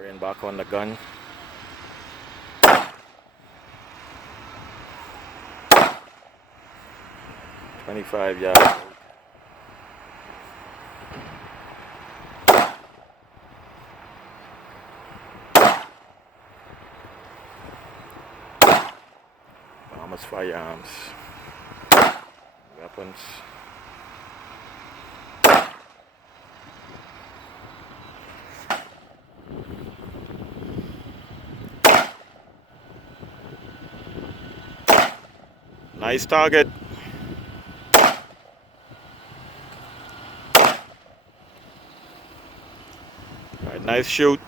Orion back on the gun. "25 yards out. Bahamas Firearms. Weapons. Nice target. Alright, nice shoot.